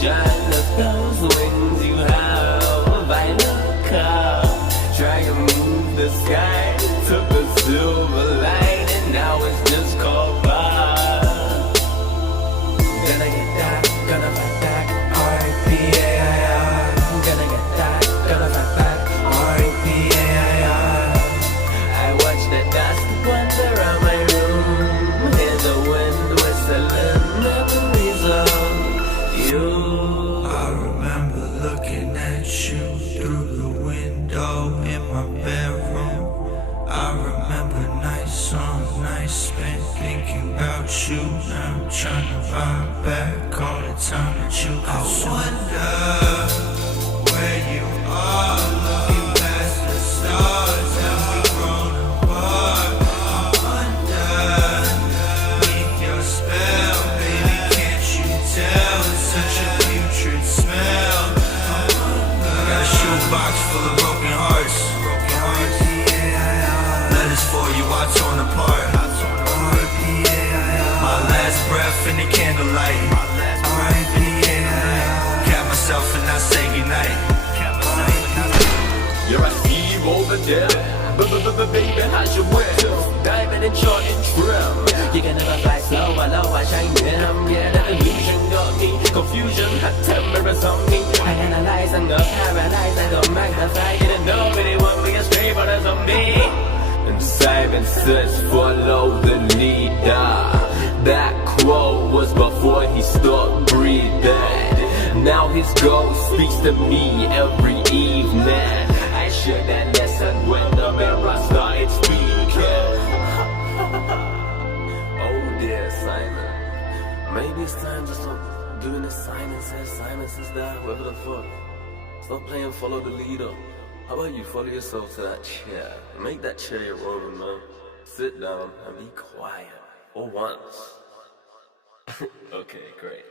shine of those wings you have. I look up, try to move the sky, took the silver line, and now it's just called by. Gonna get that, gonna fight back, R.I.P.A.I.R. Gonna get that, gonna fight back, R.I.P.A.I.R. I watch the dust wander around my room, hear the wind whistling memories of you. I remember looking at you through the window in my bedroom. I remember nights on nights spent thinking about you. Now I'm trying to buy back all the time that you consumed. I wonder where you are, looking past the stars. Have we grown apart? I'm underneath your spell, baby, can't you tell? It's such a putrid smell. Got a shoebox full of broken hearts. Letters for you, I torn apart. My last breath in the candlelight. Got myself and I say goodnight. You're a Steve over there, baby, how's your will? Diamond and short and trim. You can never fly slow, I know I shine dim. Yeah, the illusion got me, confusion had terrors on me. I analyze and got paralyzed, I got magnified. Didn't nobody want me as straight for as on me. And Simon says follow the leader. That quote was before he stopped breathing. Now his ghost speaks to me every evening. I should have listened when the mirror started speaking. Oh dear Simon, maybe it's time to stop doing the Simon says that, whatever the fuck. Stop playing follow the leader. How about you follow yourself to that chair? Make that chair your own, man. Sit down and be quiet. For once. Okay, great.